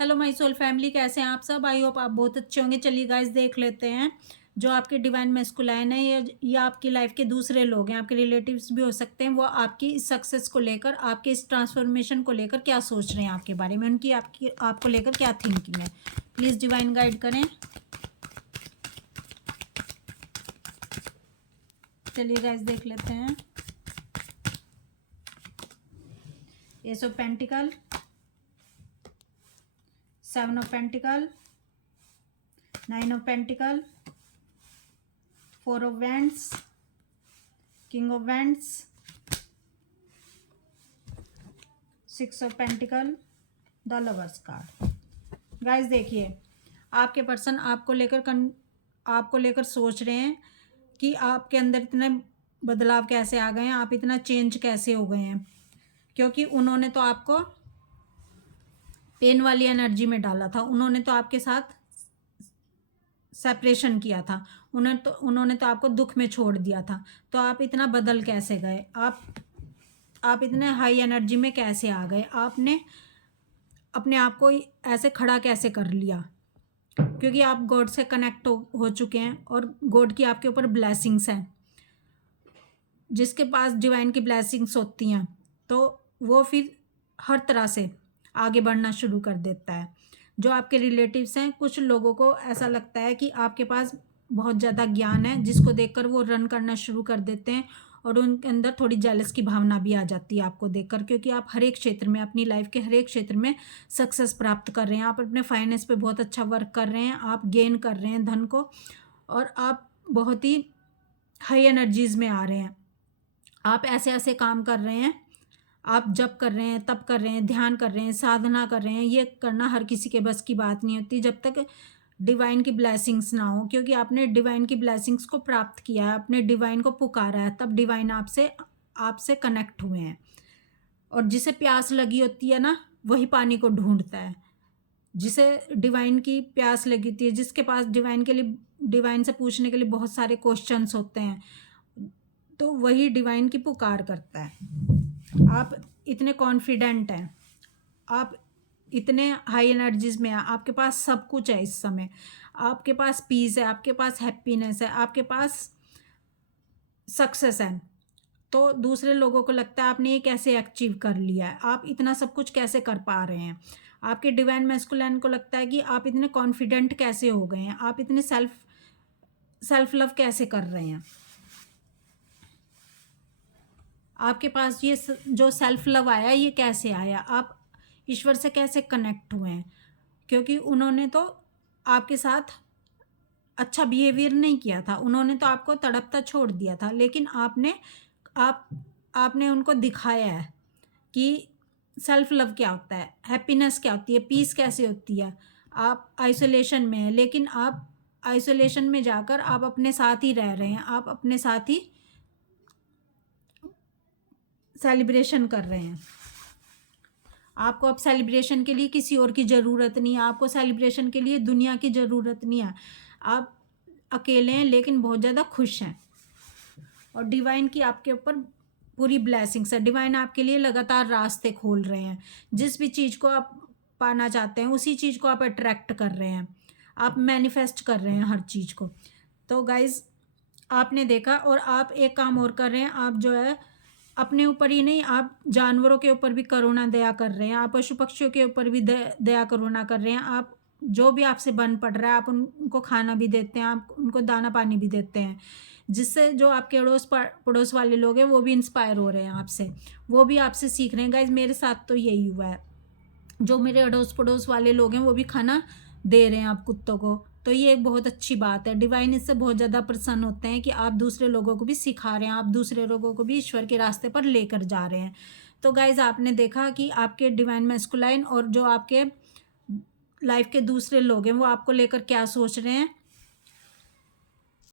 Hello my soul family, कैसे हैं आप सब। आई होप आप बहुत अच्छे होंगे। चलिए गाइस देख लेते हैं जो आपके डिवाइन मैस्कुलाइन है या आपकी लाइफ के दूसरे लोग हैं, आपके रिलेटिव्स भी हो सकते हैं। वो आपकी इस सक्सेस को लेकर, आपके इस ट्रांसफॉर्मेशन को लेकर क्या सोच रहे हैं आपके बारे में, उनकी आपको लेकर क्या थिंकिंग है। प्लीज़ डिवाइन गाइड करें। चलिए गाइस देख लेते हैं। S of pentacle, 7 of pentacle, 9 of pentacle, 4 of wands, king of wands, 6 of pentacle, the lovers card. Guys देखिए, आपके पर्सन आपको लेकर सोच रहे हैं कि आपके अंदर इतने बदलाव कैसे आ गए हैं, आप इतना चेंज कैसे हो गए हैं। क्योंकि उन्होंने तो आपको पेन वाली एनर्जी में डाला था, उन्होंने तो आपके साथ सेपरेशन किया था, उन्होंने तो आपको दुख में छोड़ दिया था। तो आप इतना बदल कैसे गए, आप इतने हाई एनर्जी में कैसे आ गए, आपने अपने आप को ऐसे खड़ा कैसे कर लिया। क्योंकि आप गॉड से कनेक्ट हो चुके हैं और गॉड की आपके ऊपर ब्लेसिंग्स हैं। जिसके पास डिवाइन की ब्लेसिंग्स होती हैं तो वो फिर हर तरह से आगे बढ़ना शुरू कर देता है। जो आपके रिलेटिव्स हैं, कुछ लोगों को ऐसा लगता है कि आपके पास बहुत ज़्यादा ज्ञान है, जिसको देखकर वो रन करना शुरू कर देते हैं और उनके अंदर थोड़ी जेलस की भावना भी आ जाती है आपको देखकर। क्योंकि आप हर एक क्षेत्र में, अपनी लाइफ के हर एक क्षेत्र में सक्सेस प्राप्त कर रहे हैं। आप अपने फाइनेंस पे बहुत अच्छा वर्क कर रहे हैं, आप गेन कर रहे हैं धन को, और आप बहुत ही हाई एनर्जीज में आ रहे हैं। आप ऐसे ऐसे काम कर रहे हैं, आप जप कर रहे हैं, तप कर रहे हैं, ध्यान कर रहे हैं, साधना कर रहे हैं। ये करना हर किसी के बस की बात नहीं होती जब तक डिवाइन की ब्लेसिंग्स ना हो। क्योंकि आपने डिवाइन की ब्लेसिंग्स को प्राप्त किया है, आपने डिवाइन को पुकारा है, तब डिवाइन आपसे कनेक्ट हुए हैं। और जिसे प्यास लगी होती है ना, वही पानी को ढूंढता है। जिसे डिवाइन की प्यास लगी होती है, जिसके पास डिवाइन से पूछने के लिए बहुत सारे क्वेश्चंस होते हैं, तो वही डिवाइन की पुकार करता है। आप इतने कॉन्फिडेंट हैं, आप इतने हाई एनर्जीज में हैं, आपके पास सब कुछ है इस समय। आपके पास पीस है, आपके पास हैप्पीनेस है, आपके पास सक्सेस है। तो दूसरे लोगों को लगता है आपने ये कैसे अचीव कर लिया है, आप इतना सब कुछ कैसे कर पा रहे हैं। आपके डिवाइन मैस्कुलिन को लगता है कि आप इतने कॉन्फिडेंट कैसे हो गए हैं, आप इतने सेल्फ लव कैसे कर रहे हैं। आपके पास ये जो सेल्फ लव आया, ये कैसे आया, आप ईश्वर से कैसे कनेक्ट हुए हैं। क्योंकि उन्होंने तो आपके साथ अच्छा बिहेवियर नहीं किया था, उन्होंने तो आपको तड़पता छोड़ दिया था। लेकिन आपने उनको दिखाया है कि सेल्फ लव क्या होता है, हैप्पीनेस क्या होती है, पीस कैसे होती है। आप आइसोलेशन में हैं, लेकिन आप आइसोलेशन में जाकर आप अपने साथ ही रह रहे हैं, आप अपने साथ ही सेलिब्रेशन कर रहे हैं। आपको अब सेलिब्रेशन के लिए किसी और की ज़रूरत नहीं है, आपको सेलिब्रेशन के लिए दुनिया की ज़रूरत नहीं है। आप अकेले हैं लेकिन बहुत ज़्यादा खुश हैं। और डिवाइन की आपके ऊपर पूरी ब्लेसिंग्स है। डिवाइन आपके लिए लगातार रास्ते खोल रहे हैं। जिस भी चीज़ को आप पाना चाहते हैं, उसी चीज़ को आप अट्रैक्ट कर रहे हैं, आप मैनिफेस्ट कर रहे हैं हर चीज़ को। तो गाइज़, आपने देखा, और आप एक काम और कर रहे हैं। आप जो है अपने ऊपर ही नहीं, आप जानवरों के ऊपर भी करुणा दया कर रहे हैं, आप पशु पक्षियों के ऊपर भी दया करुणा कर रहे हैं। आप जो भी आपसे बन पड़ रहा है, आप उनको खाना भी देते हैं, आप उनको दाना पानी भी देते हैं। जिससे जो आपके पड़ोस वाले लोग हैं वो भी इंस्पायर हो रहे हैं आपसे, वो भी आपसे सीख रहे हैं। गाइज मेरे साथ तो यही हुआ है, जो मेरे अड़ोस पड़ोस वाले लोग हैं वो भी खाना दे रहे हैं आप कुत्तों को। तो ये एक बहुत अच्छी बात है। डिवाइन इससे बहुत ज़्यादा प्रसन्न होते हैं कि आप दूसरे लोगों को भी सिखा रहे हैं, आप दूसरे लोगों को भी ईश्वर के रास्ते पर लेकर जा रहे हैं। तो गाइज आपने देखा कि आपके डिवाइन मैस्कुलाइन और जो आपके लाइफ के दूसरे लोग हैं वो आपको लेकर क्या सोच रहे हैं।